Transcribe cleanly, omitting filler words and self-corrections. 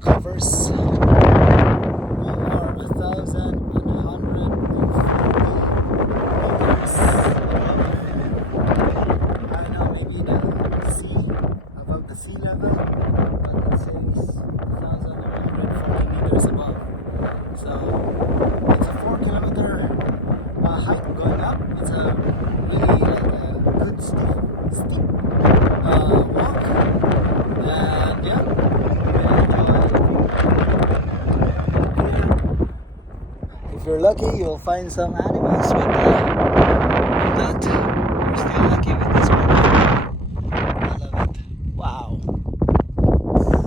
covers. We are 1,140 meters above. I don't know, maybe the sea, above the sea level, but it says 1,140 meters above. So it's a 4 kilometer hike going up. It's a really like a good steep walk, and yeah, if you're lucky, you'll find some animals, but